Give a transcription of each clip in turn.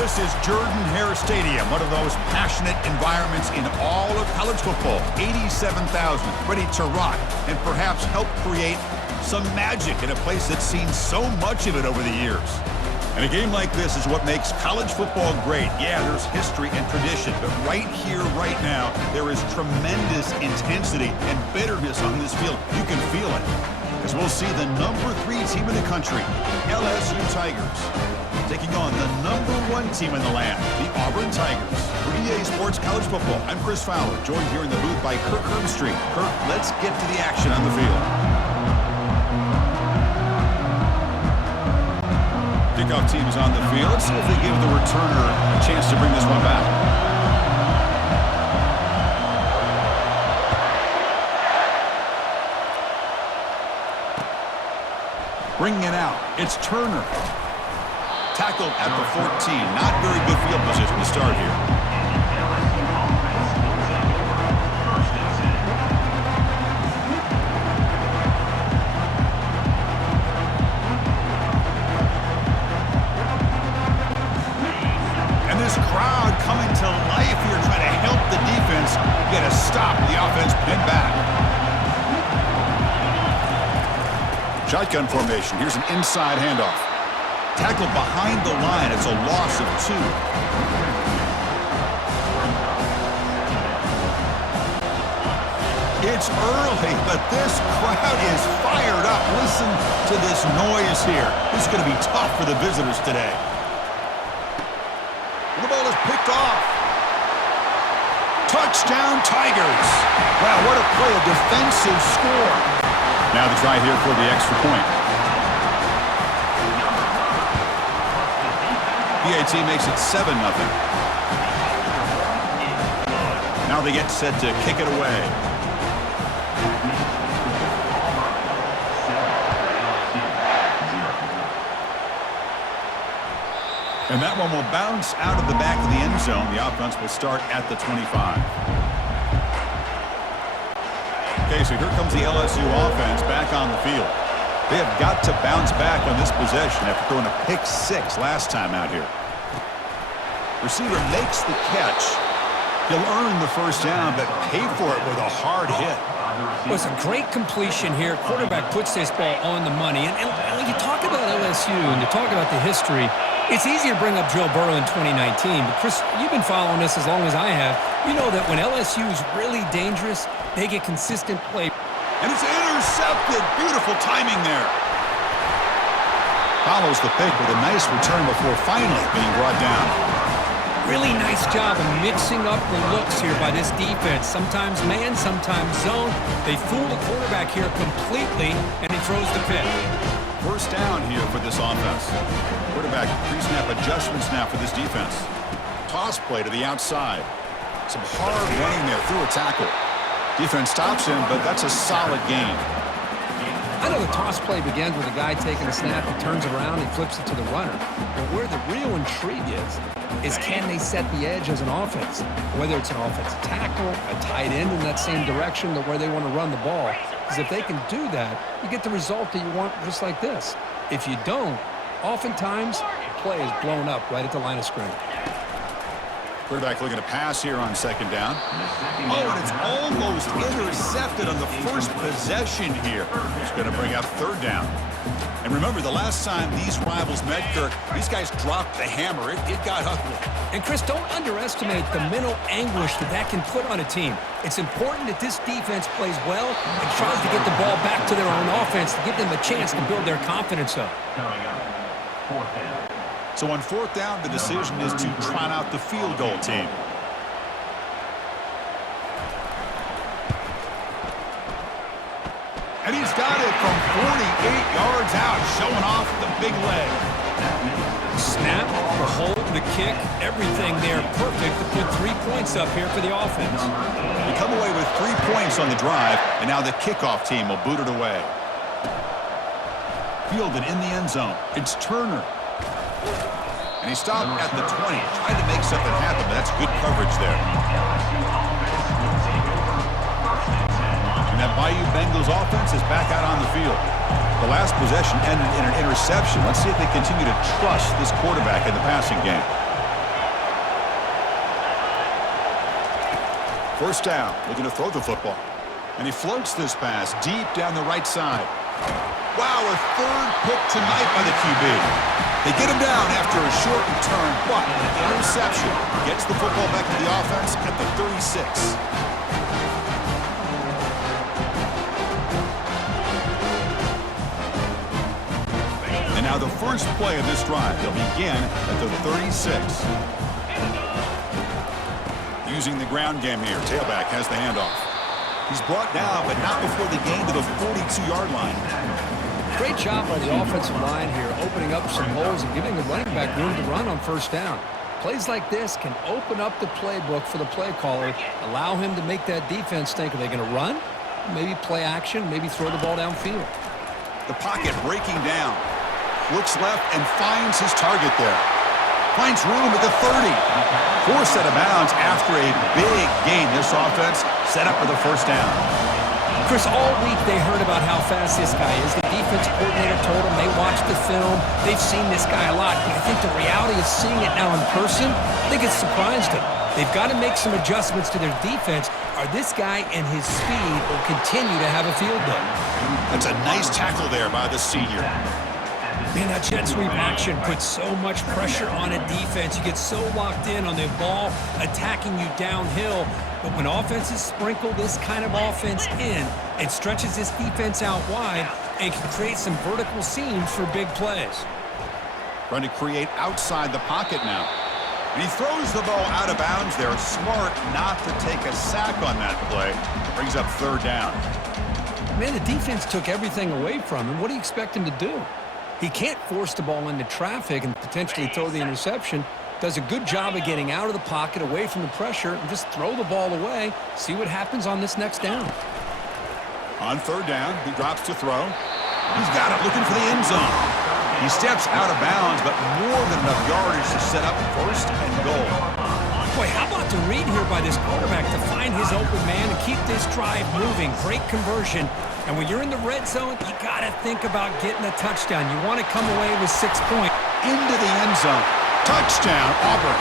This is Jordan-Hare Stadium, one of those passionate environments in all of college football. 87,000 ready to rock and perhaps help create some magic in a place that's seen so much of it over the years. And a game like this is what makes college football great. Yeah, there's history and tradition, but right here, right now, there is tremendous intensity and bitterness on this field. You can feel it. As we'll see the number 3 team in the country, LSU Tigers, taking on the number 1 team in the land, the Auburn Tigers. For EA Sports College Football, I'm Chris Fowler, joined here in the booth by Kirk Herbstreit. Kirk, let's get to the action on the field. Kickoff team is on the field. Let's see if they give the returner a chance to bring this one back. Bringing it out, it's Turner. Tackled at the 14. Not very good field position to start here. And this crowd coming to life here, trying to help the defense get a stop. The offense pinned back. Shotgun formation. Here's an inside handoff. Tackled behind the line. It's a loss of 2. It's early, but this crowd is fired up. Listen to this noise here. This is going to be tough for the visitors today. The ball is picked off. Touchdown, Tigers. Wow, what a play, a defensive score. Now the try here for the extra point. PAT makes it 7-0. Now they get set to kick it away. And that one will bounce out of the back of the end zone. The offense will start at the 25. Okay, so here comes the LSU offense back on the field. They have got to bounce back on this possession after throwing a pick 6 last time out here. Receiver makes the catch. He'll earn the first down, but pay for it with a hard hit. Well, it's a great completion here. Quarterback puts this ball on the money. And when you talk about LSU and you talk about the history, it's easy to bring up Joe Burrow in 2019. But, Chris, you've been following this as long as I have. You know that when LSU is really dangerous, they get consistent play. And it's intercepted. Beautiful timing there. Follows the pick with a nice return before finally being brought down. Really nice job of mixing up the looks here by this defense. Sometimes man, sometimes zone. They fool the quarterback here completely, and he throws the pick. First down here for this offense. Quarterback pre-snap adjustments now for this defense. Toss play to the outside. Some hard running there through a tackle. Defense stops him, but that's a solid gain. I know the toss play begins with a guy taking a snap, he turns around and flips it to the runner. But where the real intrigue is can they set the edge as an offense? Whether it's an offensive tackle, a tight end in that same direction to where they want to run the ball. Because if they can do that, you get the result that you want just like this. If you don't, oftentimes the play is blown up right at the line of scrimmage. Quarterback looking to pass here on second down. Oh, and it's almost intercepted on the first possession here. It's going to bring up third down. And remember, the last time these rivals met, Kirk, these guys dropped the hammer. It got ugly. And, Chris, don't underestimate the mental anguish that can put on a team. It's important that this defense plays well and tries to get the ball back to their own offense to give them a chance to build their confidence up. So on fourth down, the decision is to trot out the field goal team. And he's got it from 48 yards out, showing off the big leg. Snap, the hold, the kick, everything there perfect to put 3 points up here for the offense. They come away with 3 points on the drive, and now the kickoff team will boot it away. Fielded in the end zone. It's Turner. And he stopped at the 20, trying to make something happen, but that's good coverage there. And that Bayou Bengals offense is back out on the field. The last possession ended in an interception. Let's see if they continue to trust this quarterback in the passing game. First down, looking to throw the football. And he floats this pass deep down the right side. Wow, a third pick tonight by the QB. They get him down after a short return, but the interception gets the football back to the offense at the 36. And now the first play of this drive, they'll begin at the 36. Using the ground game here, tailback has the handoff. He's brought down, but not before the gain to the 42-yard line. Great job by the offensive line here, opening up some holes and giving the running back room to run on first down. Plays like this can open up the playbook for the play caller, allow him to make that defense think, are they going to run? Maybe play action, maybe throw the ball downfield. The pocket breaking down. Looks left and finds his target there. Finds room at the 30. Forced out of bounds after a big gain. This offense set up for the first down. Chris, all week they heard about how fast this guy is. The defense coordinator told them they watched the film. They've seen this guy a lot. But I think the reality of seeing it now in person, I think it's surprised them. They've got to make some adjustments to their defense, or this guy and his speed will continue to have a field day. That's a nice tackle there by the senior. Man, that jet sweep action puts so much pressure on a defense. You get so locked in on the ball attacking you downhill. But when offenses sprinkle this kind of offense in, it stretches this defense out wide and can create some vertical seams for big plays. Trying to create outside the pocket now. And he throws the ball out of bounds there. Smart not to take a sack on that play. Brings up third down. Man, the defense took everything away from him. What do you expect him to do? He can't force the ball into traffic and potentially throw the interception. Does a good job of getting out of the pocket, away from the pressure, and just throw the ball away. See what happens on this next down. On third down, he drops to throw. He's got it, looking for the end zone. He steps out of bounds, but more than enough yardage to set up first and goal. Boy, how about the read here by this quarterback to find his open man and keep this drive moving. Great conversion. And when you're in the red zone, you got to think about getting a touchdown. You want to come away with 6 points. Into the end zone. Touchdown, Auburn.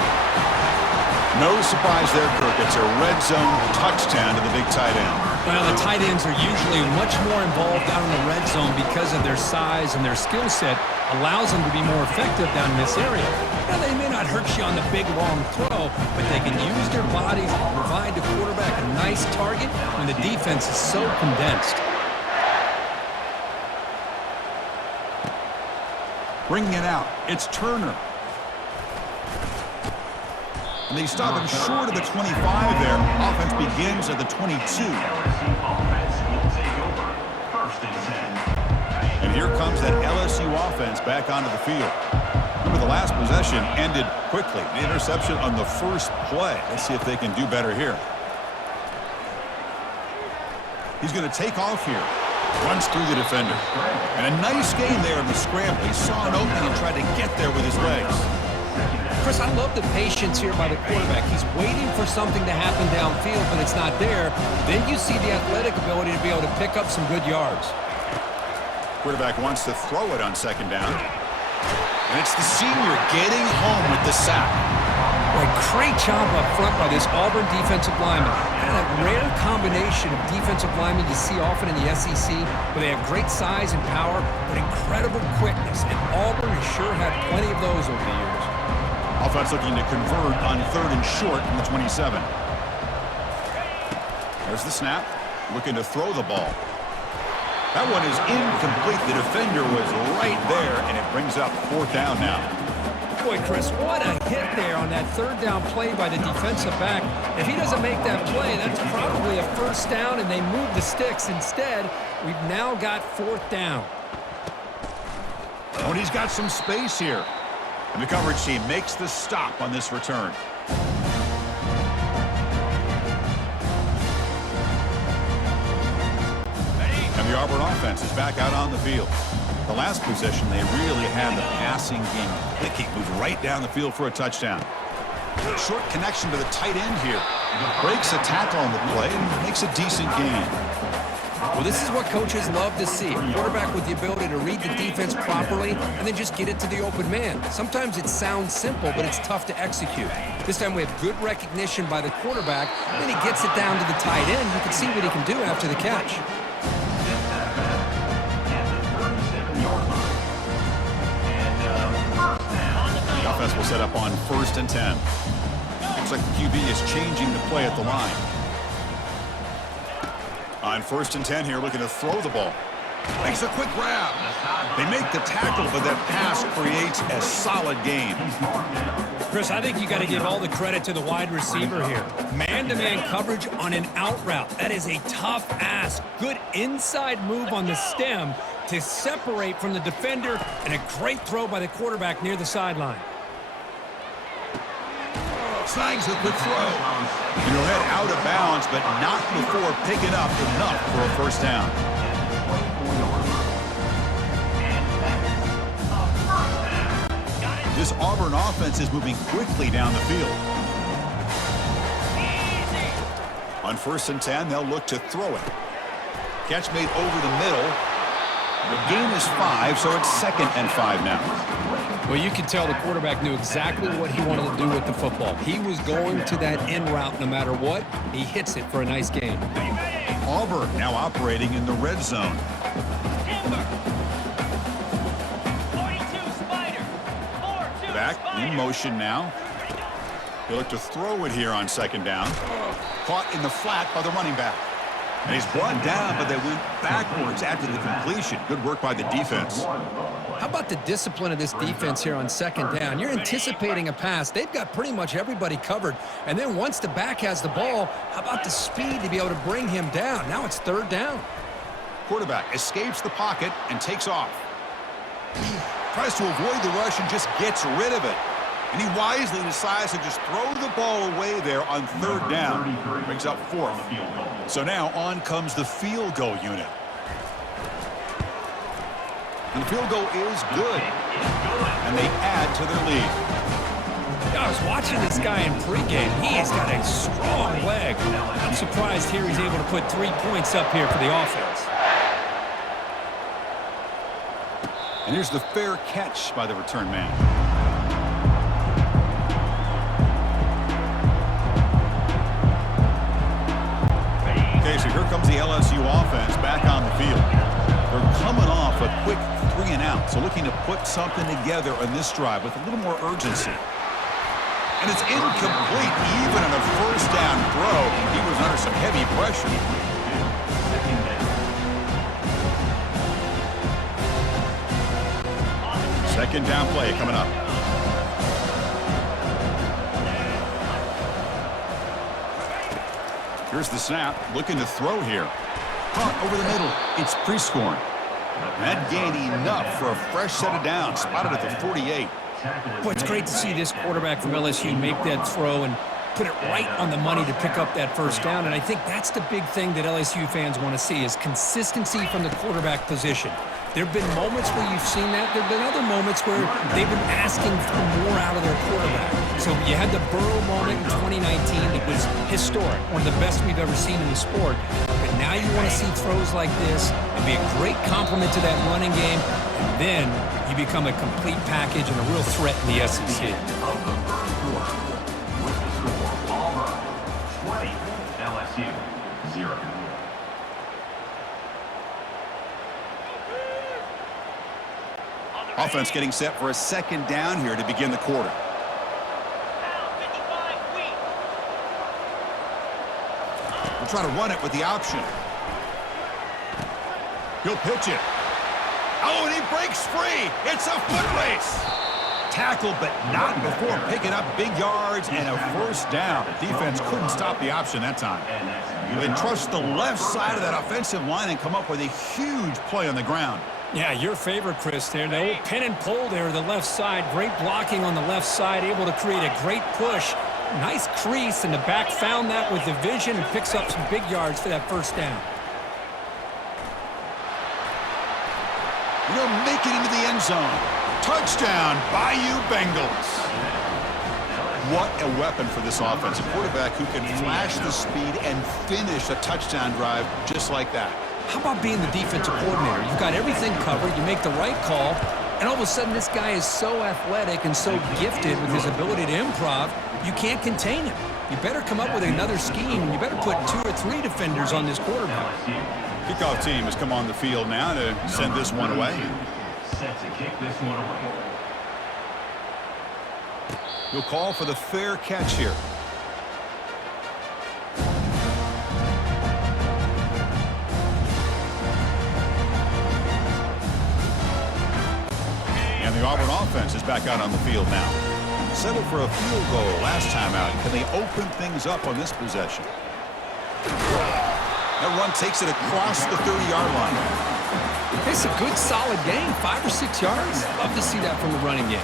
No surprise there, Kirk. It's a red zone touchdown to the big tight end. Well, the tight ends are usually much more involved down in the red zone because of their size and their skill set allows them to be more effective down in this area. Now, they may not hurt you on the big, long throw, but they can use their bodies to provide the quarterback a nice target when the defense is so condensed. Bringing it out, it's Turner. And they stop him short of the 25 there. Offense begins at the 22. And here comes that LSU offense back onto the field. Remember, the last possession ended quickly. The interception on the first play. Let's see if they can do better here. He's going to take off here. Runs through the defender. And a nice gain there in the scramble. He saw an opening and tried to get there with his legs. Chris, I love the patience here by the quarterback. He's waiting for something to happen downfield, but it's not there. Then you see the athletic ability to be able to pick up some good yards. Quarterback wants to throw it on second down. And it's the senior getting home with the sack. Boy, great job up front by this Auburn defensive lineman. Kind of that rare combination of defensive linemen you see often in the SEC, where they have great size and power, but incredible quickness. And Auburn has sure had plenty of those over the years. Offense looking to convert on third and short from the 27. There's the snap. Looking to throw the ball. That one is incomplete. The defender was right there, and it brings up fourth down now. Boy, Chris, what a hit there on that third down play by the defensive back. If he doesn't make that play, that's probably a first down, and they move the sticks. Instead, we've now got fourth down. Oh, and he's got some space here. And the coverage team makes the stop on this return. And the Auburn offense is back out on the field. The last possession, they really had the passing game clicking, moved right down the field for a touchdown. Short connection to the tight end here. Breaks a tackle on the play and makes a decent gain. Well, this is what coaches love to see. A quarterback with the ability to read the defense properly and then just get it to the open man. Sometimes it sounds simple, but it's tough to execute. This time we have good recognition by the quarterback. Then he gets it down to the tight end. You can see what he can do after the catch. The offense will set up on 1st and 10. Looks like the QB is changing the play at the line. On 1st and 10 here, looking to throw the ball. Makes a quick grab. They make the tackle, but that pass creates a solid gain. Chris, I think you got to give all the credit to the wide receiver here. Man-to-man coverage on an out route. That is a tough ask. Good inside move on the stem to separate from the defender, and a great throw by the quarterback near the sideline. Snags a quick throw. He'll head out of bounds, but not before picking up enough for a first down. This Auburn offense is moving quickly down the field. On 1st and 10, they'll look to throw it. Catch made over the middle. The gain is 5, so it's 2nd and 5 now. Well, you can tell the quarterback knew exactly what he wanted to do with the football. He was going to that in route no matter what. He hits it for a nice gain. Auburn now operating in the red zone. Back in motion now. They look to throw it here on 2nd down. Caught in the flat by the running back. And he's brought down, but they went backwards after the completion. Good work by the defense. How about the discipline of this defense here on 2nd down? You're anticipating a pass. They've got pretty much everybody covered. And then once the back has the ball, how about the speed to be able to bring him down? Now it's 3rd down. Quarterback escapes the pocket and takes off. He tries to avoid the rush and just gets rid of it. And he wisely decides to just throw the ball away there on 3rd down. Brings up 4th. So now on comes the field goal unit. And the field goal is good. And they add to their lead. I was watching this guy in pregame. He has got a strong leg. I'm surprised here he's able to put 3 points up here for the offense. And here's the fair catch by the return man. Okay, so here comes the LSU offense back on the field. They're coming off a quick 3 and out, so looking to put something together on this drive with a little more urgency. And it's incomplete, even on a 1st down throw. He was under some heavy pressure. 2nd down play coming up. Here's the snap, looking to throw here. Caught over the middle. It's Prescorn. That gained enough for a fresh set of downs. Spotted at the 48. Boy, it's great to see this quarterback from LSU make that throw and put it right on the money to pick up that 1st down. And I think that's the big thing that LSU fans want to see is consistency from the quarterback position. There have been moments where you've seen that. There have been other moments where they've been asking for more out of their quarterback. So you had the Burrow moment in 2019 that was historic, one of the best we've ever seen in the sport. But now you want to see throws like this and be a great complement to that running game. And then you become a complete package and a real threat in the SEC. LSU 0. Offense getting set for a 2nd down here to begin the quarter. We'll try to run it with the option. He'll pitch it. Oh, and he breaks free. It's a foot race. Tackle, but not before picking up big yards and a 1st down. Defense couldn't stop the option that time. They trust the left side of that offensive line and come up with a huge play on the ground. Yeah, your favorite, Chris, there. The old pin and pull there, the left side. Great blocking on the left side, able to create a great push. Nice crease, and the back found that with the vision and picks up some big yards for that 1st down. They'll make it into the end zone. Touchdown, Bayou Bengals. What a weapon for this offense. A quarterback who can flash the speed and finish a touchdown drive just like that. How about being the defensive coordinator? You've got everything covered. You make the right call. And all of a sudden, this guy is so athletic and so gifted with his ability to improv, you can't contain him. You better come up with another scheme, and you better put 2 or 3 defenders on this quarterback. Kickoff team has come on the field now to send this one away. Set to kick this one away. You'll call for the fair catch here. And the Auburn offense is back out on the field now. Settled for a field goal last time out. Can they open things up on this possession? That run takes it across the 30-yard line. It's a good, solid game, 5 or 6 yards. Love to see that from the running game.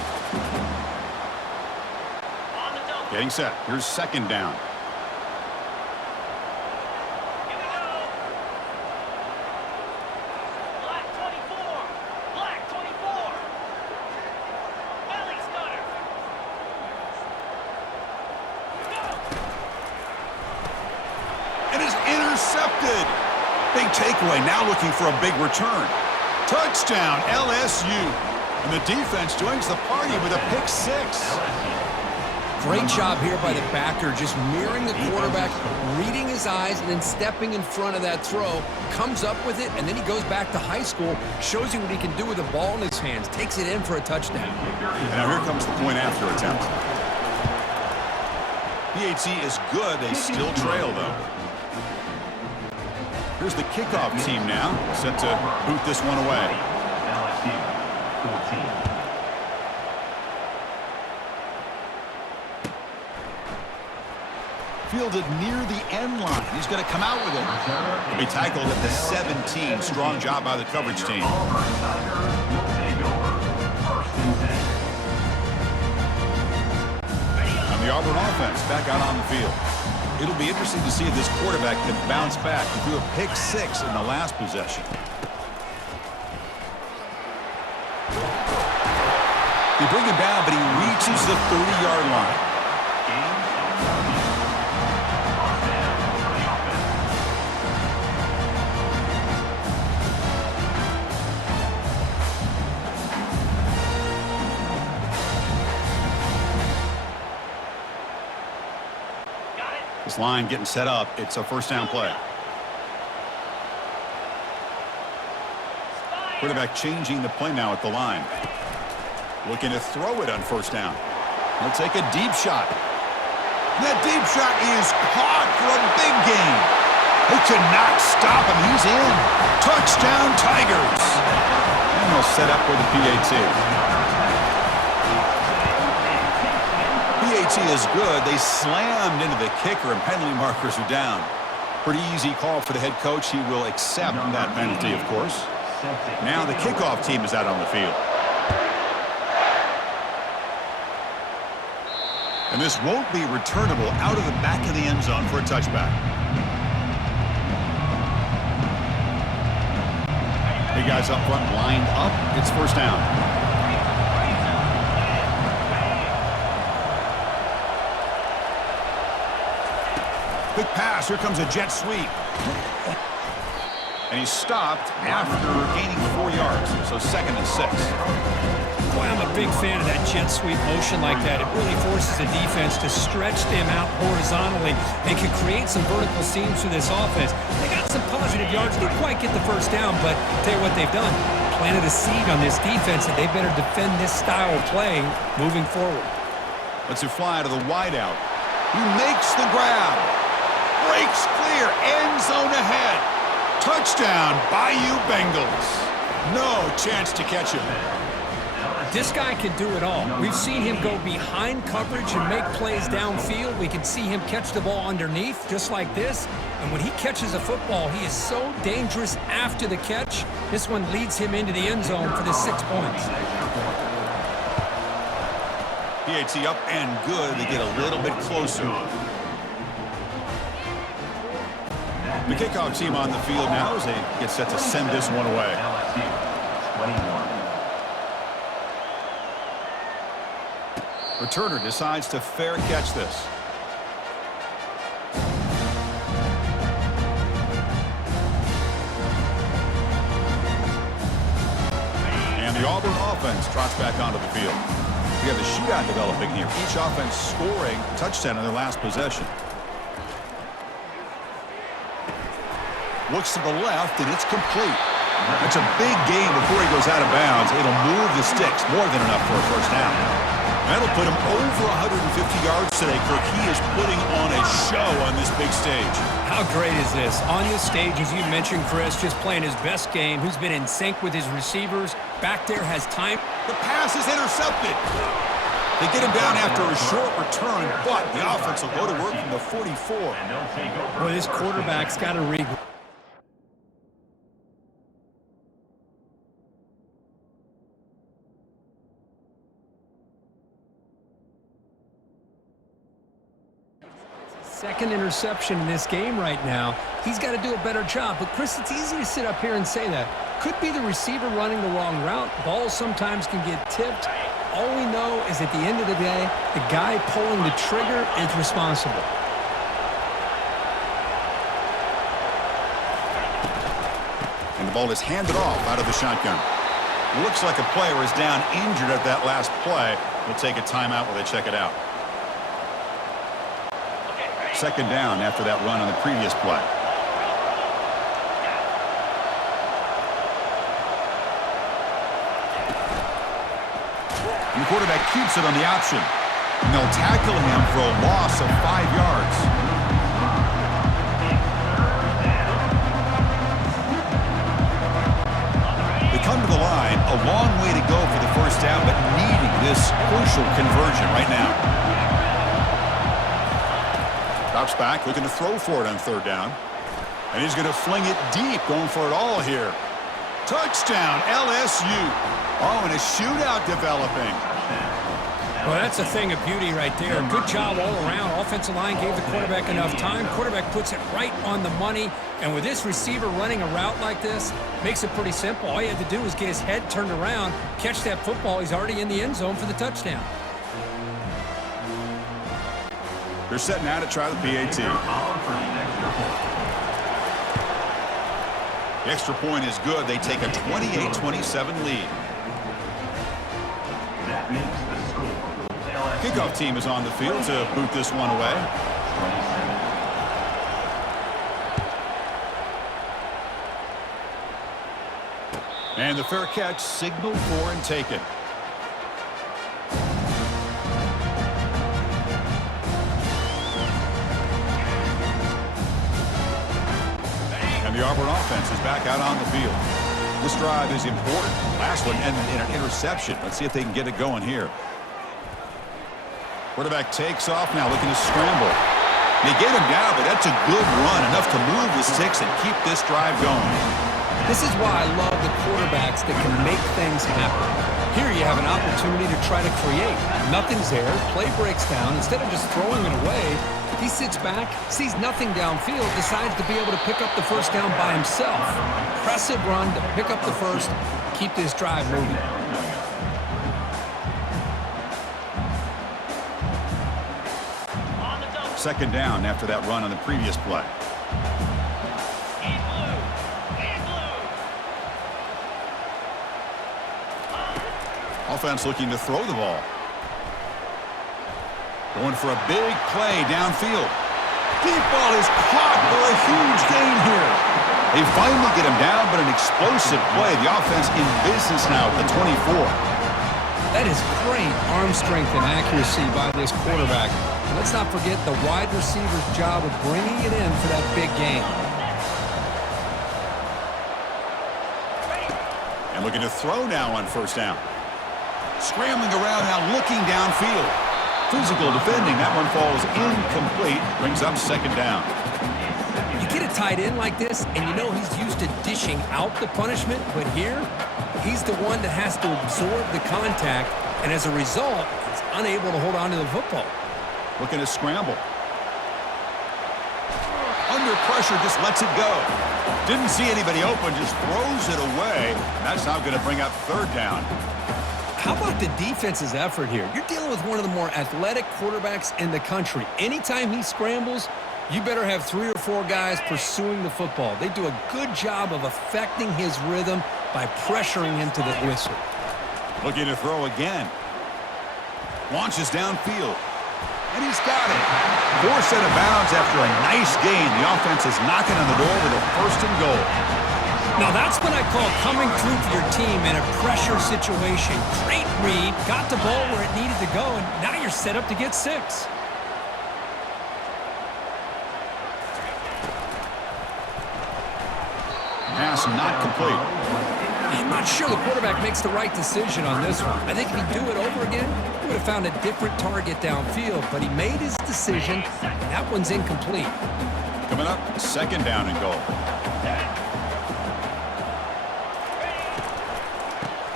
Getting set. Here's second down. And is intercepted. Big takeaway. Now looking for a big return. Touchdown, LSU. And the defense joins the party with a pick 6. Great job here by the backer, just mirroring the quarterback, reading his eyes, and then stepping in front of that throw, comes up with it, and then he goes back to high school, shows you what he can do with the ball in his hands, takes it in for a touchdown. And now here comes the point after attempt. PAT is good. They still trail, though. Here's the kickoff team now, set to boot this one away. LSU 14. Fielded near the end line. He's going to come out with it. He'll be tackled at the 17. Strong job by the coverage team. Auburn Tigers will take over. First and 10. And the Auburn offense back out on the field. It'll be interesting to see if this quarterback can bounce back. He threw a pick 6 in the last possession. They bring him down, but he reaches the 30-yard line. This line getting set up. It's a first down play. Quarterback changing the play now at the line. Looking to throw it on first down. He'll take a deep shot. That deep shot is caught for a big gain. They could not stop him. He's in. Touchdown, Tigers. And they'll set up for the PAT. PAT is good. They slammed into the kicker, and penalty markers are down. Pretty easy call for the head coach. He will accept that penalty, of course. Now the kickoff team is out on the field. And this won't be returnable out of the back of the end zone for a touchback. Big guys up front lined up. It's first down. Quick pass. Here comes a jet sweep. And he stopped after gaining 4 yards. So second and 6. Boy, I'm a big fan of that jet sweep motion like that. It really forces the defense to stretch them out horizontally and can create some vertical seams for this offense. They got some positive yards. Didn't quite get the first down, but I'll tell you what they've done. Planted a seed on this defense that they better defend this style of play moving forward. Let's fly to the wideout. He makes the grab. Breaks clear. End zone ahead. Touchdown, Bayou Bengals. No chance to catch him. This guy can do it all. We've seen him go behind coverage and make plays downfield. We can see him catch the ball underneath just like this. And when he catches a football, he is so dangerous after the catch. This one leads him into the end zone for the 6 points. PAT up and good. They get a little bit closer. The kickoff team on the field now as they get set to send this one away. LSU 21. Returner decides to fair catch this. And the Auburn offense offense trots back onto the field. We have a shootout developing here. Each offense scoring a touchdown in their last possession. Looks to the left, and it's complete. That's a big gain before he goes out of bounds. It'll move the sticks, more than enough for a first down. That'll put him over 150 yards today, Kirk. He is putting on a show on this big stage. How great is this? On this stage, as you mentioned, Chris, just playing his best game. Who's been in sync with his receivers. Back there has time. The pass is intercepted. They get him down after a short return, but the offense will go to work from the 44. Well, this quarterback's got to read. Second interception in this game right now. He's got to do a better job. But, Chris, it's easy to sit up here and say that. Could be the receiver running the wrong route. Balls sometimes can get tipped. All we know is at the end of the day, the guy pulling the trigger is responsible. And the ball is handed off out of the shotgun. Looks like a player is down injured at that last play. We'll take a timeout while they check it out. Second down after that run on the previous play. And the quarterback keeps it on the option. And they'll tackle him for a loss of 5 yards. They come to the line, a long way to go for the first down, but needing this crucial conversion right now. Drops back, looking to throw for it on third down. And he's going to fling it deep, going for it all here. Touchdown, LSU. Oh, and a shootout developing. Well, that's a thing of beauty right there. Good job all around. Offensive line gave the quarterback enough time. Quarterback puts it right on the money. And with this receiver running a route like this, makes it pretty simple. All you had to do was get his head turned around, catch that football. He's already in the end zone for the touchdown. They're setting out to try the PAT. The extra point is good. They take a 28-27 lead. Kickoff team is on the field to boot this one away. And the fair catch signaled for and taken. The Auburn offense is back out on the field. This drive is important. Last one ended in an interception. Let's see if they can get it going here. Quarterback takes off now, looking to scramble. They get him down, but that's a good run, enough to move the sticks and keep this drive going. This is why I love the quarterbacks that can make things happen. Here you have an opportunity to try to create. Nothing's there. Play breaks down. Instead of just throwing it away, he sits back, sees nothing downfield, decides to be able to pick up the first down by himself. Impressive run to pick up the first, keep this drive moving. Second down after that run on the previous play. Offense looking to throw the ball. Going for a big play downfield. Deep ball is caught for a huge gain here. They finally get him down, but an explosive play. The offense in business now at the 24. That is great arm strength and accuracy by this quarterback. And let's not forget the wide receiver's job of bringing it in for that big gain. And looking to throw now on first down. Scrambling around now, looking downfield. Physical defending. That one falls incomplete. Brings up second down. You get a tight end like this, and you know he's used to dishing out the punishment, but here, he's the one that has to absorb the contact, and as a result, he's unable to hold on to the football. Looking to scramble. Under pressure, just lets it go. Didn't see anybody open, just throws it away. That's now going to bring up third down. How about the defense's effort here? You're dealing with one of the more athletic quarterbacks in the country. Anytime he scrambles, you better have 3 or 4 guys pursuing the football. They do a good job of affecting his rhythm by pressuring him to the whistle. 2nd Looking to throw again. Launches downfield. And he's got it. Forced out of bounds after a nice gain. The offense is knocking on the door with a 1st and goal. Now that's what I call coming through for your team in a pressure situation. Great read, got the ball where it needed to go, and now you're set up to get 6. Pass not complete. I'm not sure the quarterback makes the right decision on this one. I think if he'd do it over again, he would have found a different target downfield, but he made his decision. That one's incomplete. Coming up, 2nd down and goal.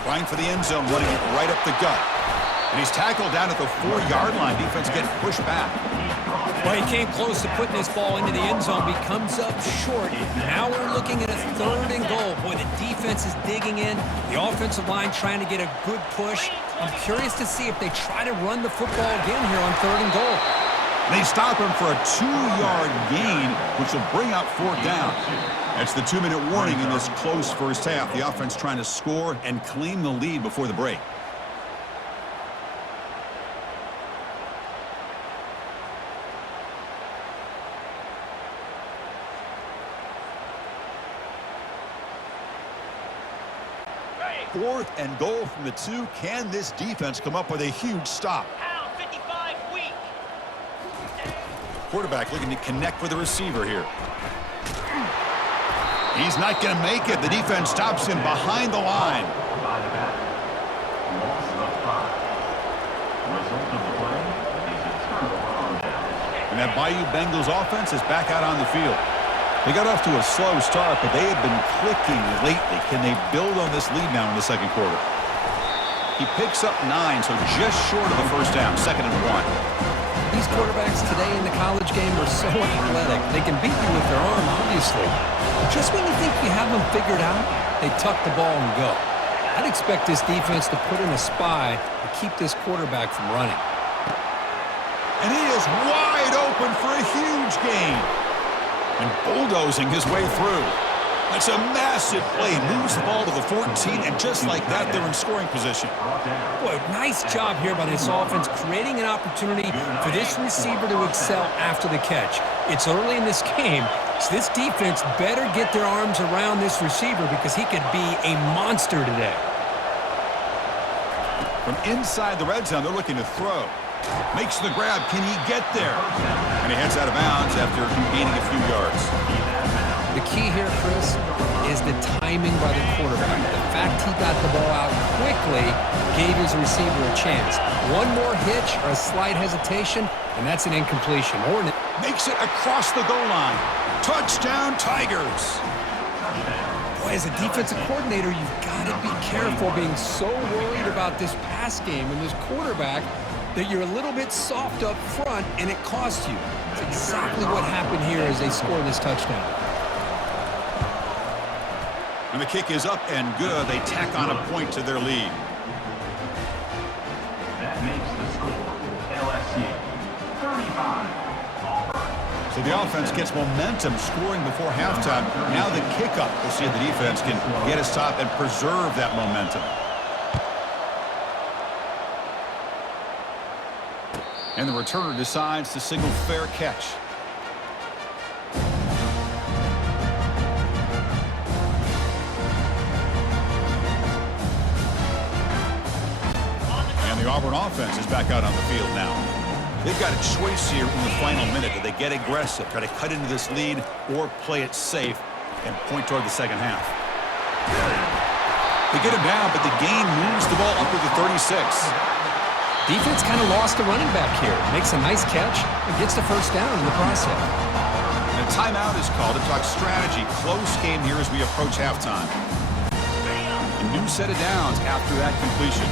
Trying for the end zone, running it right up the gut. And he's tackled down at the 4-yard line. Defense getting pushed back. Well, he came close to putting this ball into the end zone, but he comes up short. Now we're looking at a 3rd and goal. Boy, the defense is digging in. The offensive line trying to get a good push. I'm curious to see if they try to run the football again here on 3rd and goal. They stop him for a 2-yard gain, which will bring up 4th down. That's the 2-minute warning in this close first half. The offense trying to score and claim the lead before the break. Fourth and goal from the 2. Can this defense come up with a huge stop? Quarterback looking to connect with the receiver here. He's not going to make it. The defense stops him behind the line. And that Bayou Bengals offense is back out on the field. They got off to a slow start, but they have been clicking lately. Can they build on this lead now in the 2nd quarter? He picks up 9, so just short of the 1st down, 2nd and 1. These quarterbacks today in the college game are so athletic. They can beat you with their arm, obviously. Just when you think you have them figured out, they tuck the ball and go. I'd expect this defense to put in a spy to keep this quarterback from running. And he is wide open for a huge gain. And bulldozing his way through. That's a massive play. Moves the ball to the 14, and just like that, they're in scoring position. Boy, nice job here by this offense, creating an opportunity for this receiver to excel after the catch. It's early in this game, so this defense better get their arms around this receiver because he could be a monster today. From inside the red zone, they're looking to throw. Makes the grab. Can he get there? And he heads out of bounds after gaining a few yards. The key here, Chris, is the timing by the quarterback. The fact he got the ball out quickly gave his receiver a chance. One more hitch or a slight hesitation, and that's an incompletion. Or makes it across the goal line. Touchdown, Tigers. Boy, as a defensive coordinator, you've got to be careful being so worried about this pass game and this quarterback that you're a little bit soft up front, and it costs you. That's exactly what happened here as they score this touchdown. And the kick is up and good. They tack on a point to their lead. That makes the score LSU 35, Auburn. So the offense gets momentum, scoring before halftime. Now the kick-up. We'll see if the defense can get a stop and preserve that momentum. And the returner decides to signal fair catch. And the Auburn offense is back out on the field now. They've got a choice here in the final minute. Do they get aggressive, try to cut into this lead, or play it safe and point toward the second half? They get him down, but the gain moves the ball up to the 36. Defense kind of lost the running back here. Makes a nice catch and gets the first down in the process. And a timeout is called to talk strategy. Close game here as we approach halftime. A new set of downs after that completion.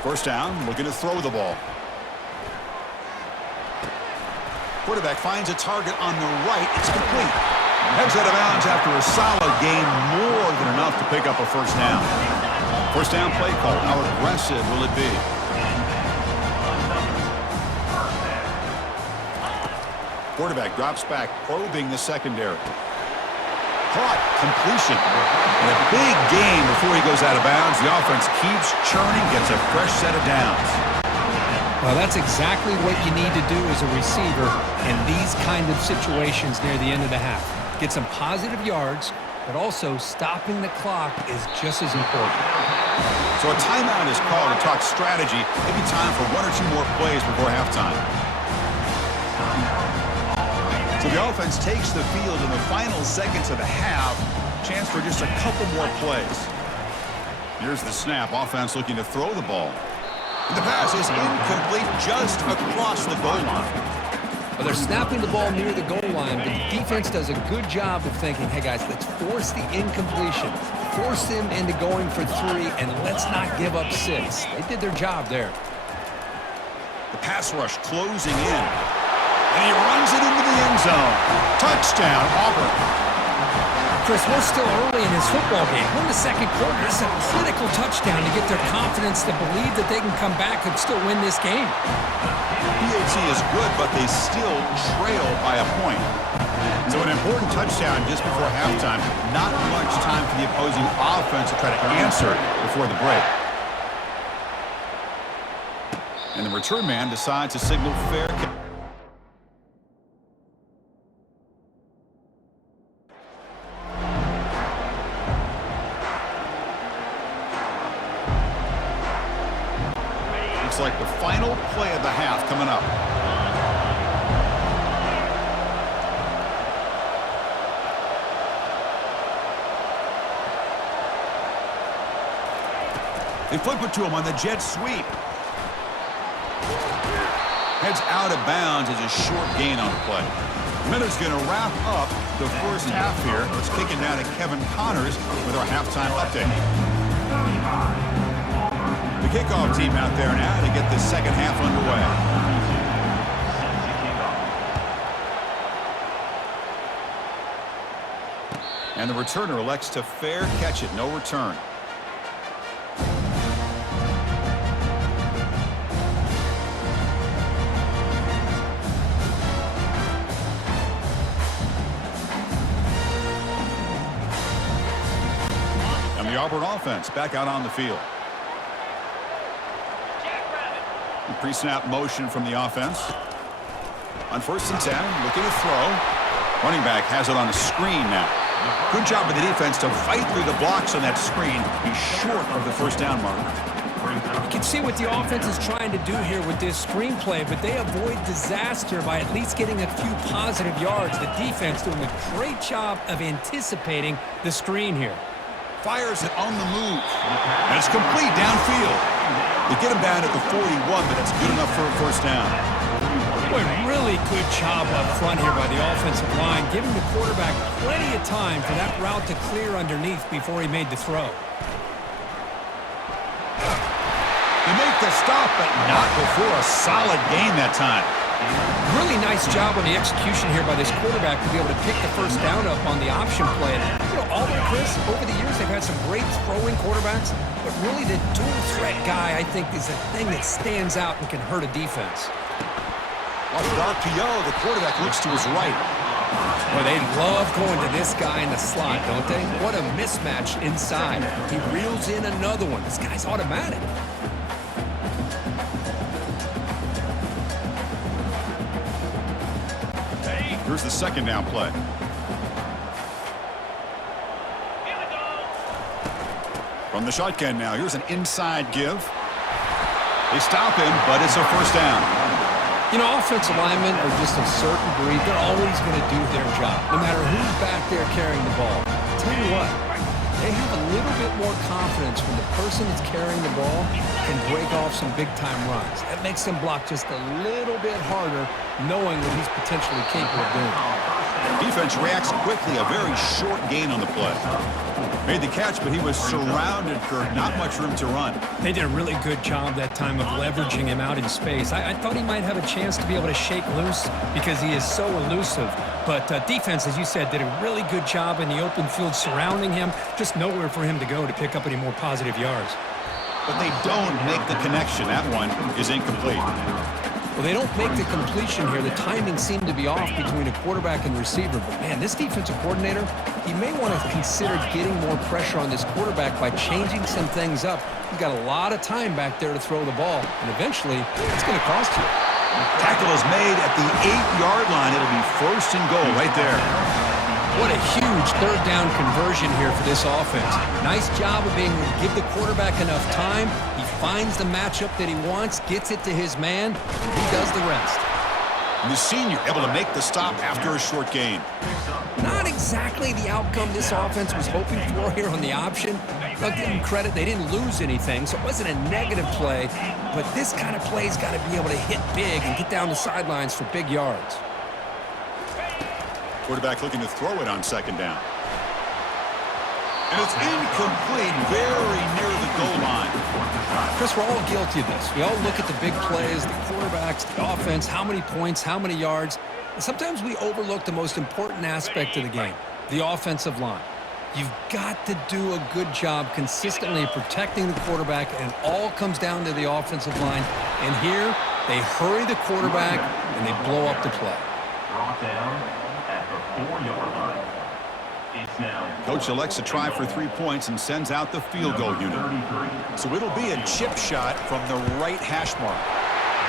First down, looking to throw the ball. Quarterback finds a target on the right. It's complete. Heads out of bounds after a solid gain, more than enough to pick up a first down. First down play call. How aggressive will it be? Quarterback drops back, probing the secondary. caught. Completion. And a big gain before he goes out of bounds. The offense keeps churning, gets a fresh set of downs. Well, that's exactly what you need to do as a receiver in these kind of situations near the end of the half. Get some positive yards, but also stopping the clock is just as important. So a timeout is called to talk strategy. Maybe time for one or two more plays before halftime. So the offense takes the field in the final seconds of the half. Chance for just a couple more plays. Here's the snap. Offense looking to throw the ball. And the pass is incomplete just across the goal line. Well, they're snapping the ball near the goal line, but the defense does a good job of thinking, hey, guys, let's force the incompletion. Force them into going for 3, and let's not give up 6. They did their job there. The pass rush closing in. And he runs it into the end zone. Touchdown, Auburn. Chris, we're still early in this football game. We're in the second quarter. This is a critical touchdown to get their confidence to believe that they can come back and still win this game. PAT is good, but they still trail by a point. So an important touchdown just before halftime. Not much time for the opposing offense to try to answer before the break. And the return man decides to signal fair. Looks like the final play of the half coming up. They flip it to him on the jet sweep. Heads out of bounds as a short gain on the play. Miller's going to wrap up the first half here. Let's kick it down to Kevin Connors with our halftime update. The kickoff team out there now to get this second half underway. And the returner elects to fair catch it. No return. And the Auburn offense back out on the field. Pre-snap motion from the offense. On 1st and 10, looking to throw. Running back has it on a screen now. Good job by the defense to fight through the blocks on that screen. He's short of the first down marker. You can see what the offense is trying to do here with this screenplay, but they avoid disaster by at least getting a few positive yards. The defense doing a great job of anticipating the screen here. Fires it on the move. And it's complete downfield. They get him down at the 41, but that's good enough for a first down. Boy, really good job up front here by the offensive line, giving the quarterback plenty of time for that route to clear underneath before he made the throw. They make the stop, but not before a solid gain that time. Really nice job on the execution here by this quarterback to be able to pick the first down up on the option play. You know, Auburn, Chris, over the years they've had some great throwing quarterbacks, but really the dual threat guy, I think, is the thing that stands out and can hurt a defense. Off the RPO, the quarterback looks to his right. Well, they love going to this guy in the slot, don't they? What a mismatch inside. He reels in another one. This guy's automatic. Here's the second down play. From the shotgun now, here's an inside give. They stop him, but it's a first down. You know, offensive linemen are just a certain breed. They're always going to do their job, no matter who's back there carrying the ball. I'll tell you what, they have a little bit more confidence when the person that's carrying the ball can break off some big-time runs. That makes them block just a little bit harder, knowing what he's potentially capable of doing. Defense reacts quickly, a very short gain on the play. Made the catch, but he was surrounded for not much room to run. They did a really good job that time of leveraging him out in space. I thought he might have a chance to be able to shake loose because he is so elusive. But defense, as you said, did a really good job in the open field surrounding him. Just nowhere for him to go to pick up any more positive yards. But they don't make the connection. That one is incomplete. Well, they don't make the completion here. The timing seemed to be off between a quarterback and receiver. But, man, this defensive coordinator, he may want to consider getting more pressure on this quarterback by changing some things up. He's got a lot of time back there to throw the ball, and eventually it's going to cost you. Tackle is made at the 8-yard line. It'll be 1st and goal right there. What a huge third down conversion here for this offense. Nice job of being able to give the quarterback enough time. He finds the matchup that he wants, gets it to his man, and he does the rest. And the senior able to make the stop after a short gain. Not exactly the outcome this offense was hoping for here on the option. I'll give them credit. They didn't lose anything, so it wasn't a negative play. But this kind of play's got to be able to hit big and get down the sidelines for big yards. Quarterback looking to throw it on 2nd down. And it's incomplete, very near the goal line. Chris, we're all guilty of this. We all look at the big plays, the quarterbacks, the offense, how many points, how many yards. And sometimes we overlook the most important aspect of the game, the offensive line. You've got to do a good job consistently protecting the quarterback, and it all comes down to the offensive line. And here, they hurry the quarterback, and they blow up the play. Brought down at the 4-yard line. It's now Coach elects to try for 3 points and sends out the field goal unit. 33. So it'll be a chip shot from the right hash mark.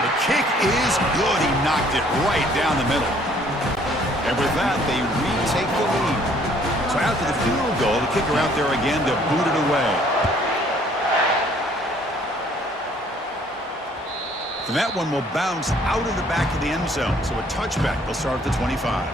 The kick is good. He knocked it right down the middle. And with that, they retake the lead. So after the field goal, the kicker out there again to boot it away. And that one will bounce out of the back of the end zone. So a touchback. They'll start at the 25.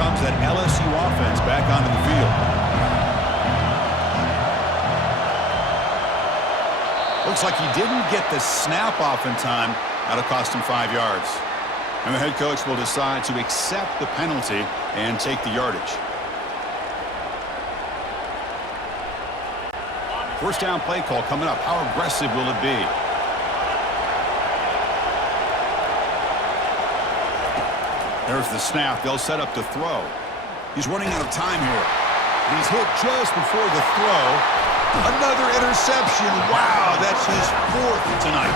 Comes that LSU offense back onto the field. Looks like he didn't get the snap off in time. That'll cost him 5 yards. And the head coach will decide to accept the penalty and take the yardage. 1st down play call coming up. How aggressive will it be? There's the snap. They'll set up to throw. He's running out of time here. He's hit just before the throw. Another interception. Wow, that's his 4th tonight.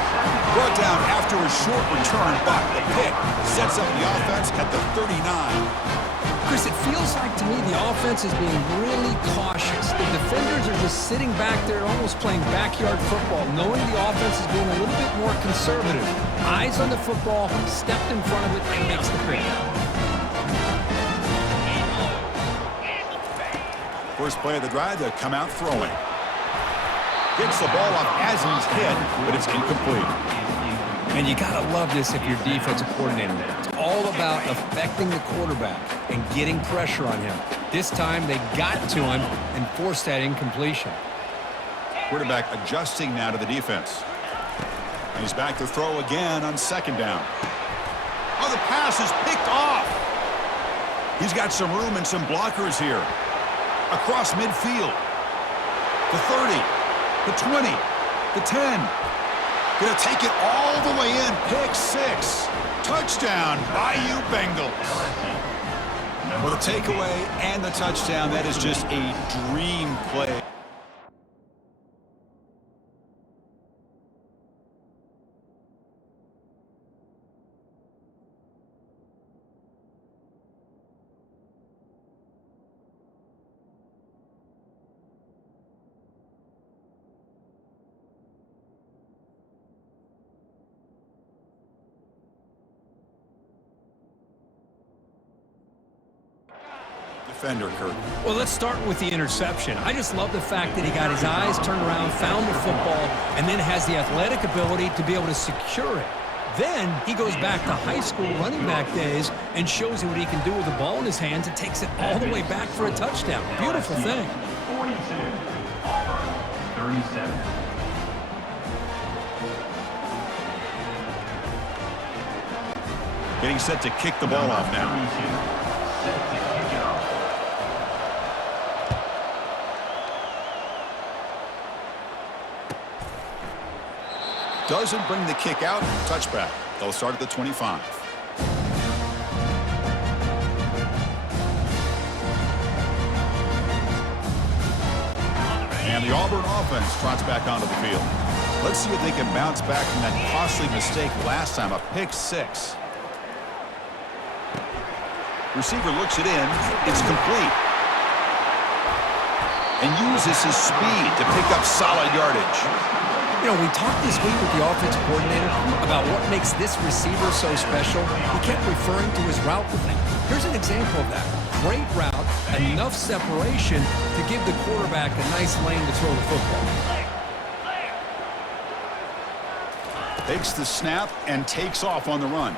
Brought down after a short return, but the pick sets up the offense at the 39. Chris, it feels like to me the offense is being really cautious. The defenders are just sitting back there almost playing backyard football, knowing the offense is being a little bit more conservative. Eyes on the football, stepped in front of it, and makes the pick. First play of the drive, they'll come out throwing. Gets the ball off as he's hit, but it's incomplete. And you got to love this if you're defensive coordinator. It's all about affecting the quarterback and getting pressure on him. This time they got to him and forced that incompletion. Quarterback adjusting now to the defense. And he's back to throw again on 2nd down. Oh, the pass is picked off. He's got some room and some blockers here. Across midfield. The 30. The 20. The 10. Gonna take it all the way in. Pick 6. Touchdown, Bayou Bengals. Well, the takeaway and the touchdown, that is just a dream play. Defender, Kurt. Well, let's start with the interception. I just love the fact that he got his eyes turned around, found the football, and then has the athletic ability to be able to secure it. Then he goes back to high school running back days and shows you what he can do with the ball in his hands and takes it all the way back for a touchdown. Beautiful thing. 42. Auburn 37. Getting set to kick the ball off now. Set to kick it off. Doesn't bring the kick out. Touchback. They'll start at the 25. And the Auburn offense trots back onto the field. Let's see if they can bounce back from that costly mistake last time, a pick 6. Receiver looks it in. It's complete. And uses his speed to pick up solid yardage. You know, we talked this week with the offensive coordinator about what makes this receiver so special. He kept referring to his route running. Here's an example of that. Great route, enough separation to give the quarterback a nice lane to throw the football. Takes the snap and takes off on the run.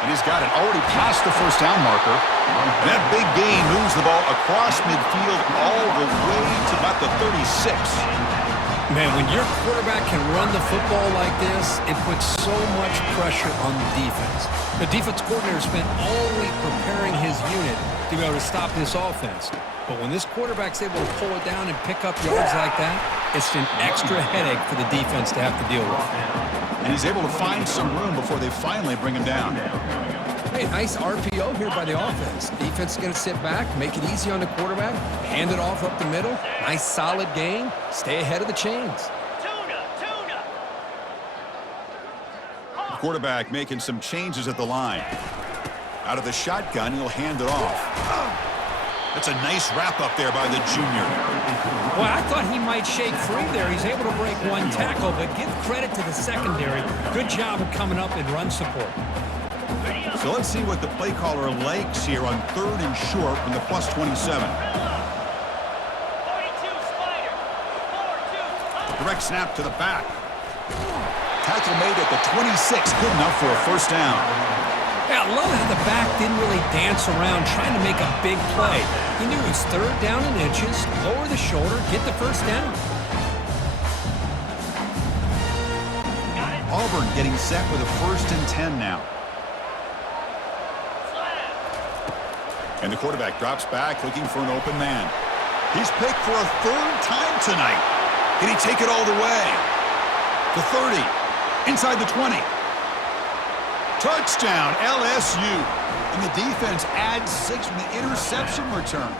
And he's got it already past the first down marker. And that big gain moves the ball across midfield all the way to about the 36. Man, when your quarterback can run the football like this, it puts so much pressure on the defense. The defense coordinator spent all week preparing his unit to be able to stop this offense. But when this quarterback's able to pull it down and pick up yards like that, it's an extra headache for the defense to have to deal with. And he's able to find some room before they finally bring him down. Hey, nice RPO here by the offense. Defense is going to sit back, make it easy on the quarterback, hand it off up the middle. Nice solid gain. Stay ahead of the chains. The quarterback making some changes at the line. Out of the shotgun, he'll hand it off. That's a nice wrap up there by the junior. Well, I thought he might shake free there. He's able to break one tackle, but give credit to the secondary. Good job of coming up in run support. So let's see what the play caller likes here on 3rd and short from the plus 27. Direct snap to the back. Tackle made at the 26. Good enough for a first down. Yeah, I love how the back didn't really dance around trying to make a big play. He knew it was 3rd down in inches, lower the shoulder, get the first down. Auburn getting set with a 1st and 10 now. And the quarterback drops back looking for an open man. He's picked for a 3rd time tonight. Can he take it all the way? The 30, inside the 20. Touchdown, LSU. And the defense adds 6 from the interception return.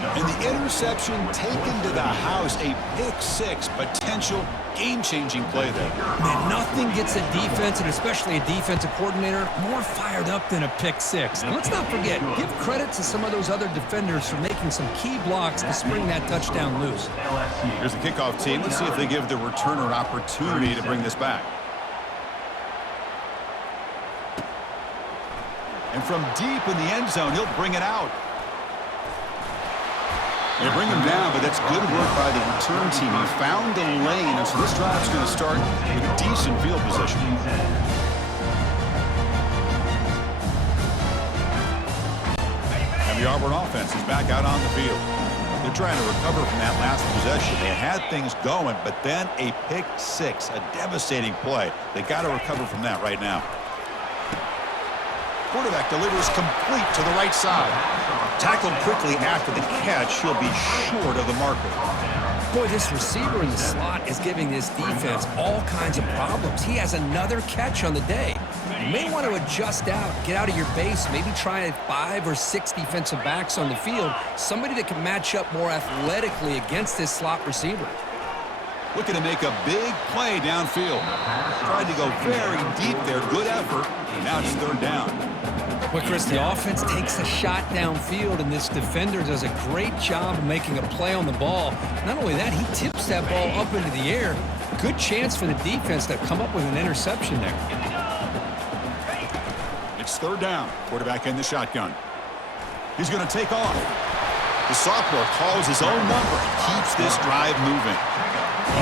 And the interception taken to the house, a pick 6, potential game-changing play there. Man, nothing gets a defense, and especially a defensive coordinator, more fired up than a pick 6. And let's not forget, give credit to some of those other defenders for making some key blocks to spring that touchdown loose. Here's the kickoff team. Let's see if they give the returner an opportunity to bring this back. And from deep in the end zone, he'll bring it out. They bring him down, but that's good work by the return team. He found the lane, and so this drive's going to start with decent field position. And the Auburn offense is back out on the field. They're trying to recover from that last possession. They had things going, but then a pick 6, a devastating play. They got to recover from that right now. Quarterback delivers complete to the right side. Tackled quickly after the catch. He'll be short of the marker. Boy, this receiver in the slot is giving this defense all kinds of problems. He has another catch on the day. You may want to adjust out, get out of your base, maybe try 5 or 6 defensive backs on the field, somebody that can match up more athletically against this slot receiver. Looking to make a big play downfield. Tried to go very deep there. Good effort. And now it's 3rd down. Well, Chris, the offense takes a shot downfield, and this defender does a great job of making a play on the ball. Not only that, he tips that ball up into the air. Good chance for the defense to come up with an interception there. It's 3rd down. Quarterback in the shotgun. He's going to take off. The sophomore calls his own number and keeps this drive moving.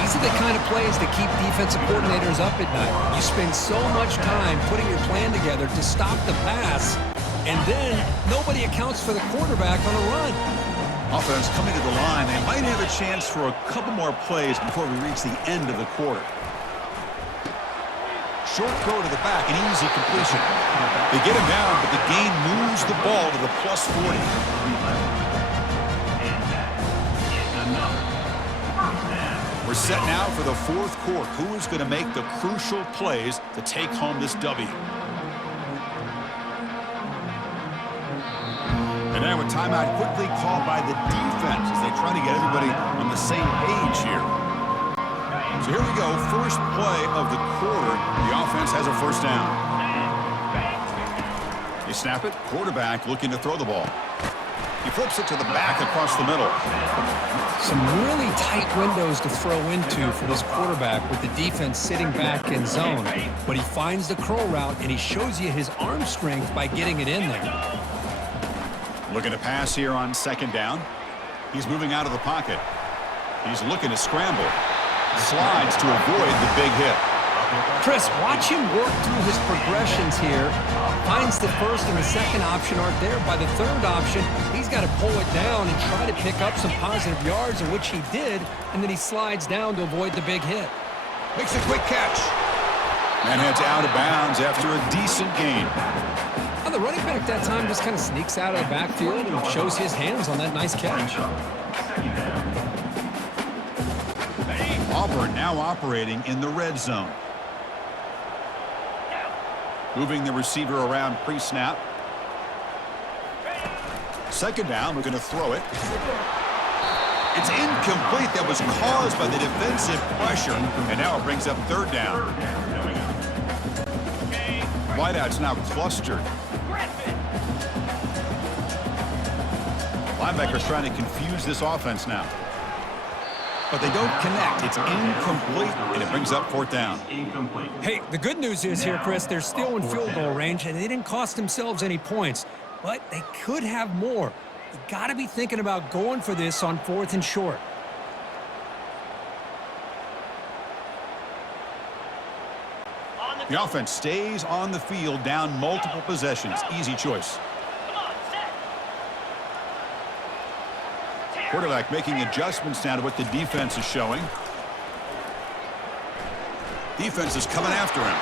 These are the kind of plays that keep defensive coordinators up at night. You spend so much time putting your plan together to stop the pass, and then nobody accounts for the quarterback on a run. Offense coming to the line. They might have a chance for a couple more plays before we reach the end of the quarter. Short throw to the back, an easy completion. They get him down, but the gain moves the ball to the plus 40. We're set now for the fourth quarter. Who is going to make the crucial plays to take home this W? And now a timeout quickly called by the defense as they try to get everybody on the same page here. So here we go, first play of the quarter. The offense has a first down. They snap it, quarterback looking to throw the ball. He flips it to the back across the middle. Some really tight windows to throw into for this quarterback with the defense sitting back in zone. But he finds the curl route, and he shows you his arm strength by getting it in there. Looking to pass here on second down. He's moving out of the pocket. He's looking to scramble. Slides to avoid the big hit. Chris, watch him work through his progressions here. Finds the first and the second option aren't there. By the third option, he's got to pull it down and try to pick up some positive yards, in which he did, and then he slides down to avoid the big hit. Makes a quick catch. And heads out of bounds after a decent gain. Now, the running back that time just kind of sneaks out of the backfield and shows his hands on that nice catch. Auburn now operating in the red zone. Moving the receiver around pre-snap. Second down, we're going to throw it. It's incomplete. That was caused by the defensive pressure. And now it brings up third down. Wideout's now clustered. Linebackers trying to confuse this offense now. But they don't connect. It's incomplete, and it brings up fourth down. Hey, the good news is here, Chris, they're still in field goal range, and they didn't cost themselves any points. But they could have more. You got to be thinking about going for this on fourth and short. The offense stays on the field, down multiple possessions. Easy choice. Quarterback making adjustments now to what the defense is showing. Defense is coming after him.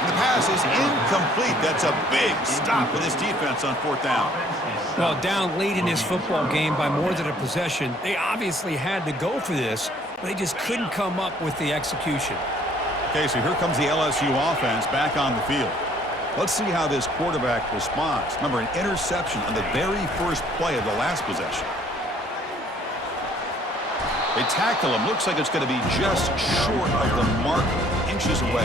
And the pass is incomplete. That's a big stop with this defense on fourth down. Well, down late in this football game by more than a possession, they obviously had to go for this, but they just couldn't come up with the execution. Okay, so here comes the LSU offense back on the field. Let's see how this quarterback responds. Remember, an interception on the very first play of the last possession. They tackle him. Looks like it's going to be just short of the mark, inches away.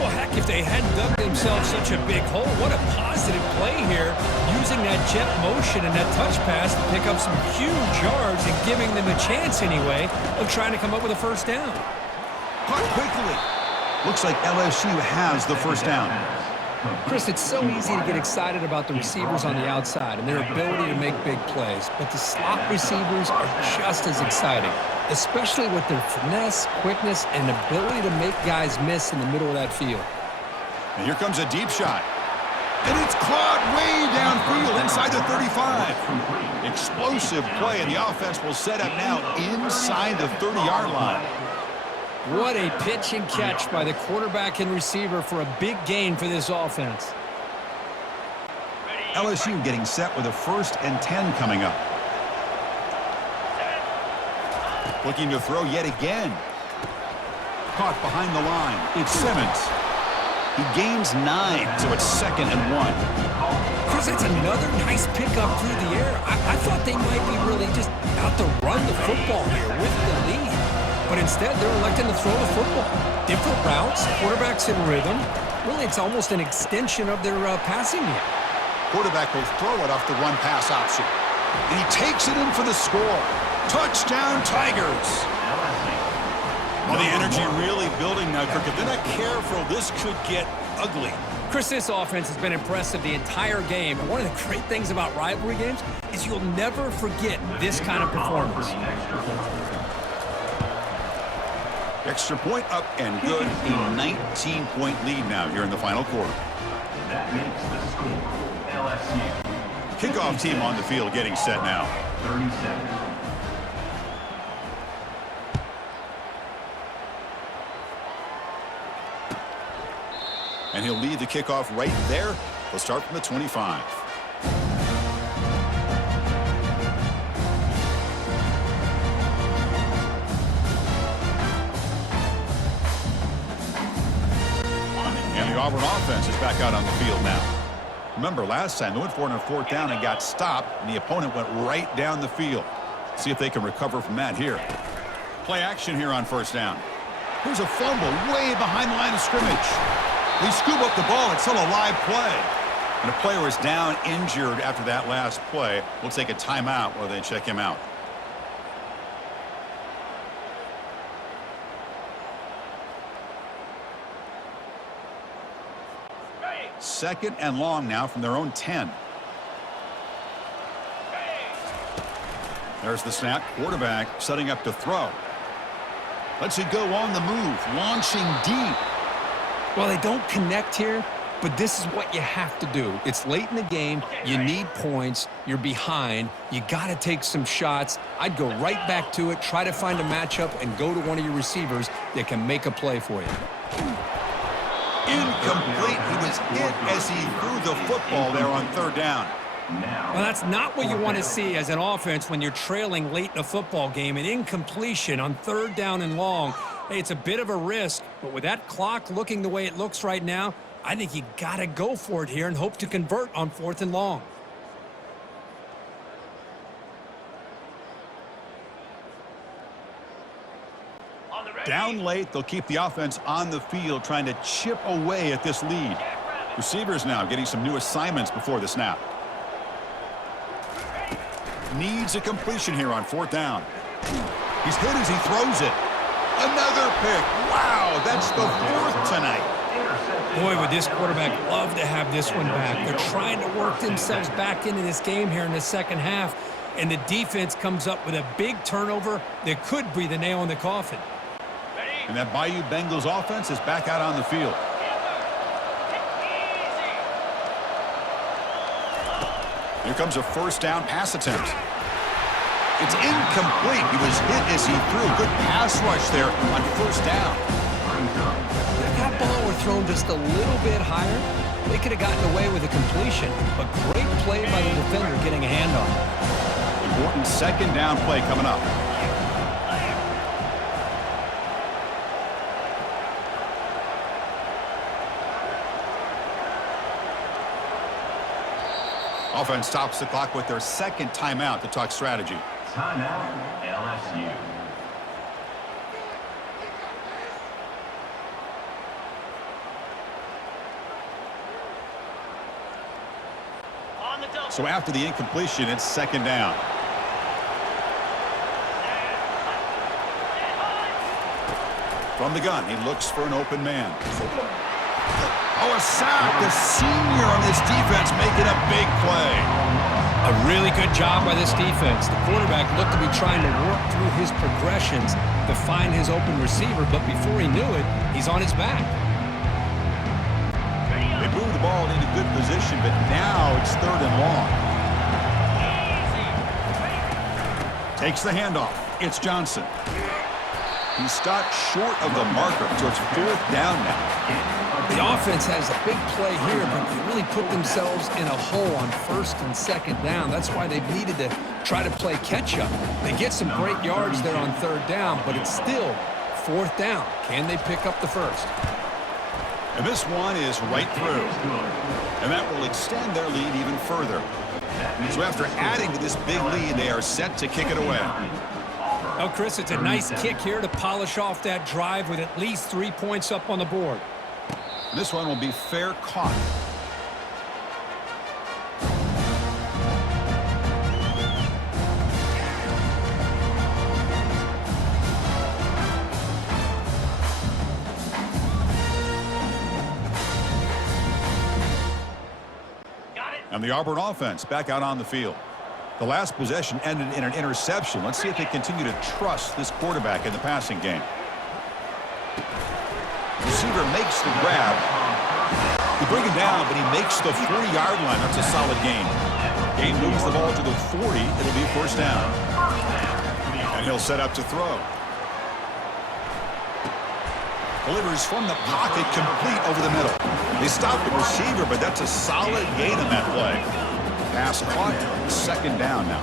Well, heck, if they hadn't dug themselves such a big hole, what a positive play here, using that jet motion and that touch pass to pick up some huge yards and giving them a chance anyway of trying to come up with a first down. Caught quickly. Looks like LSU has the first down. Chris, it's so easy to get excited about the receivers on the outside and their ability to make big plays, but the slot receivers are just as exciting, especially with their finesse, quickness, and ability to make guys miss in the middle of that field. And here comes a deep shot. And it's caught way downfield inside the 35. Explosive play, and the offense will set up now inside the 30-yard line. What a pitch and catch by the quarterback and receiver for a big gain for this offense. LSU getting set with a 1st and 10 coming up. Looking to throw yet again. Caught behind the line. It's Simmons. He gains 9, so it's 2nd and 1. Chris, it's another nice pickup through the air. I thought they might be really just out to run the football here with the lead. But instead, they're electing to throw the football. Different routes, quarterbacks in rhythm. Really, it's almost an extension of their passing game. Quarterback will throw it off the one-pass option. And he takes it in for the score. Touchdown, Tigers. Well, the energy really building now, Kirk. If they're not careful, this could get ugly. Chris, this offense has been impressive the entire game. And one of the great things about rivalry games is you'll never forget this kind of performance. Extra point up and good. A 19-point lead now here in the final quarter. That makes the score LSU. Kickoff team on the field getting set now. 30 seconds. And he'll lead the kickoff right there. We'll start from the 25. The Auburn offense is back out on the field now. Remember, last time they went for it on 4th down and got stopped, and the opponent went right down the field. See if they can recover from that here. Play action here on 1st down. Here's a fumble way behind the line of scrimmage. They scoop up the ball. It's still a live play. And a player is down injured after that last play. We'll take a timeout while they check him out. Second and long now from their own 10. There's the snap. Quarterback setting up to throw. Lets it go on the move. Launching deep. Well, they don't connect here, but this is what you have to do. It's late in the game. You need points. You're behind. You got to take some shots. I'd go right back to it, try to find a matchup, and go to one of your receivers that can make a play for you. Incomplete. He was hit as he threw the football there on 3rd down. Well, that's not what you want to see as an offense when you're trailing late in a football game. An incompletion on 3rd down and long. Hey, it's a bit of a risk, but with that clock looking the way it looks right now, I think you got to go for it here and hope to convert on 4th and long. Down late, they'll keep the offense on the field trying to chip away at this lead. Receivers now getting some new assignments before the snap. Needs a completion here on 4th down. He's hit as he throws it. Another pick. Wow, that's the 4th tonight. Boy, would this quarterback love to have this one back. They're trying to work themselves back into this game here in the 2nd half, and the defense comes up with a big turnover that could be the nail in the coffin. And that Bayou Bengals offense is back out on the field. Here comes a 1st down pass attempt. It's incomplete. He was hit as he threw. Good pass rush there on 1st down. If that ball were thrown just a little bit higher, they could have gotten away with a completion. But great play by the defender getting a hand on it. Important 2nd down play coming up. Offense stops the clock with their 2nd timeout to talk strategy. Timeout, LSU. So after the incompletion, it's 2nd down. From the gun, he looks for an open man. Oh, a sack. The senior on this defense making a big play. A really good job by this defense. The quarterback looked to be trying to work through his progressions to find his open receiver, but before he knew it, he's on his back. They move the ball into good position, but now it's 3rd and long. Takes the handoff. It's Johnson. He stopped short of the marker, so it's 4th down now. The offense has a big play here, but they really put themselves in a hole on 1st and 2nd down. That's why they've needed to try to play catch-up. They get some great yards there on 3rd down, but it's still 4th down. Can they pick up the 1st? And this one is right through. And that will extend their lead even further. So after adding to this big lead, they are set to kick it away. Oh, Chris, it's a nice kick here to polish off that drive with at least 3 points up on the board. This one will be fair caught. And the Auburn offense back out on the field. The last possession ended in an interception. Let's see if they continue to trust this quarterback in the passing game. Receiver makes the grab. They bring him down, but he makes the 40-yard line. That's a solid gain. Gain moves the ball to the 40. It'll be 1st down. And he'll set up to throw. Delivers from the pocket, complete over the middle. They stopped the receiver, but that's a solid gain on that play. Pass caught, 2nd down now.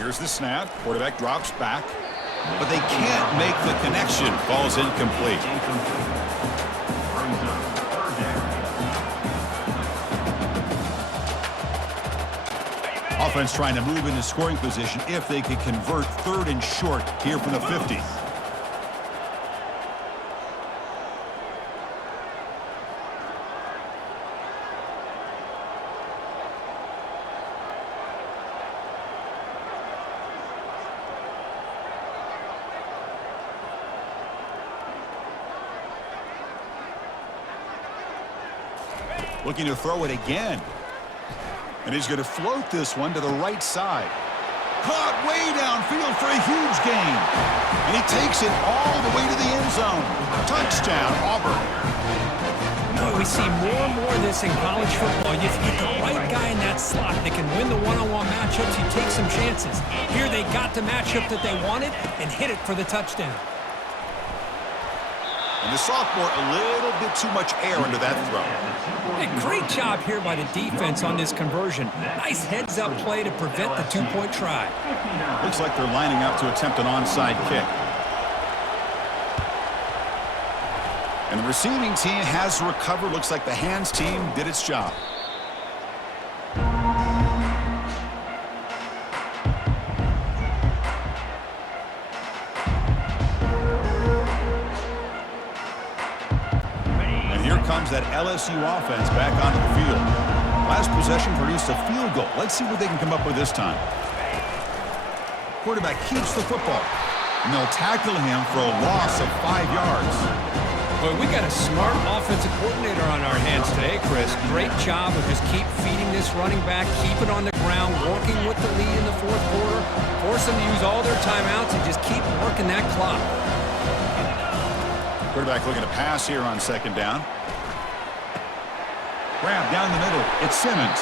Here's the snap. Quarterback drops back. but they can't make the connection. Ball's incomplete. Brings up third down. Offense trying to move into scoring position if they could convert 3rd and short here from the 50. Looking to throw it again. And he's going to float this one to the right side. Caught way downfield for a huge gain. And he takes it all the way to the end zone. Touchdown, Auburn. We see more and more of this in college football. If you get the right guy in that slot that can win the one-on-one matchups, you take some chances. Here they got the matchup that they wanted and hit it for the touchdown. And the sophomore, a little bit too much air under that throw. A great job here by the defense on this conversion. Nice heads-up play to prevent the two-point try. Looks like they're lining up to attempt an onside kick. And the receiving team has recovered. Looks like the hands team did its job. Comes that LSU offense back onto the field. Last possession produced a field goal. Let's see what they can come up with this time. Quarterback keeps the football, and they'll tackle him for a loss of 5 yards. Boy, we got a smart offensive coordinator on our hands today, Chris. Great job of just keep feeding this running back, keep it on the ground, working with the lead in the 4th quarter, force them to use all their timeouts, and just keep working that clock. Quarterback looking to pass here on 2nd down. Grab down the middle. It's Simmons.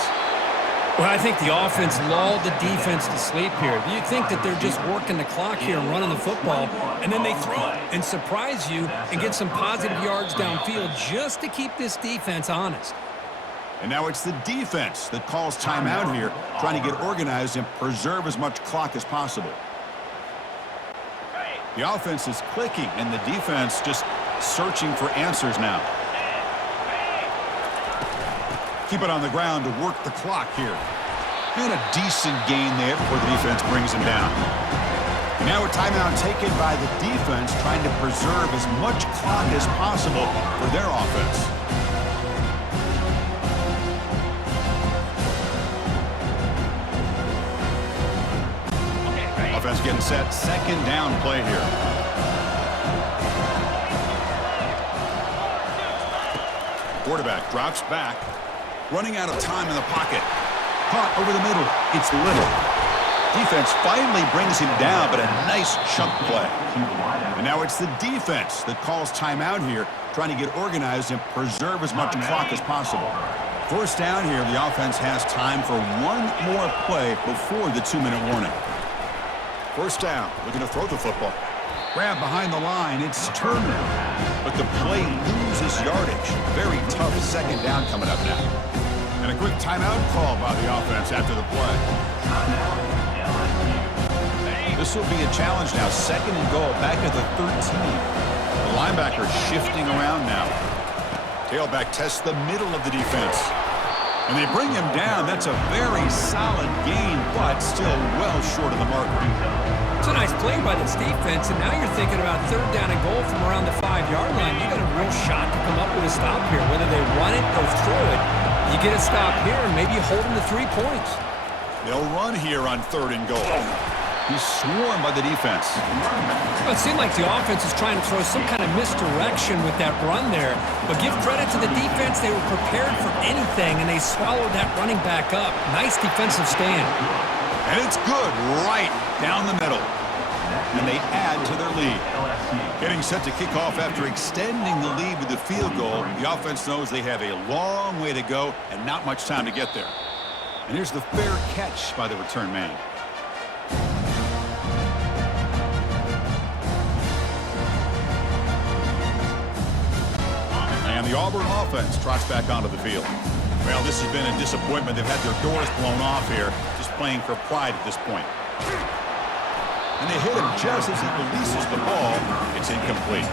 Well, I think the offense lulled the defense to sleep here. You think that they're just working the clock here and running the football, and then they throw it and surprise you and get some positive yards downfield just to keep this defense honest. And now it's the defense that calls timeout here, trying to get organized and preserve as much clock as possible. The offense is clicking, and the defense just searching for answers now. Keep it on the ground to work the clock here. And a decent gain there before the defense brings him down. And now a timeout taken by the defense, trying to preserve as much clock as possible for their offense. Offense getting set. 2nd down play here. Quarterback drops back. Running out of time in the pocket. Caught over the middle. It's Little. Defense finally brings him down, but a nice chunk play. And now it's the defense that calls timeout here, trying to get organized and preserve as much clock as possible. 1st down here, the offense has time for one more play before the 2-minute warning. 1st down, looking to throw the football. Grab behind the line, it's Turner. But the play loses yardage. Very tough 2nd down coming up now. And a quick timeout call by the offense after the play. This will be a challenge now. 2nd and goal back at the 13. The linebacker shifting around now. Tailback tests the middle of the defense. And they bring him down. That's a very solid gain, but still well short of the marker. It's a nice play by this defense, and now you're thinking about 3rd down and goal from around the 5-yard line. You got a real shot to come up with a stop here. Whether they run it or throw it, you get a stop here and maybe you hold them to 3 points. They'll run here on 3rd and goal. He's swarmed by the defense. Well, it seemed like the offense is trying to throw some kind of misdirection with that run there. But give credit to the defense. They were prepared for anything, and they swallowed that running back up. Nice defensive stand. And it's good right down the middle. And they add to their lead. Getting set to kick off after extending the lead with the field goal. The offense knows they have a long way to go and not much time to get there. And here's the fair catch by the return man. And the Auburn offense trots back onto the field. Well, this has been a disappointment. They've had their doors blown off here, just playing for pride at this point. and they hit him just as he releases the ball. It's incomplete.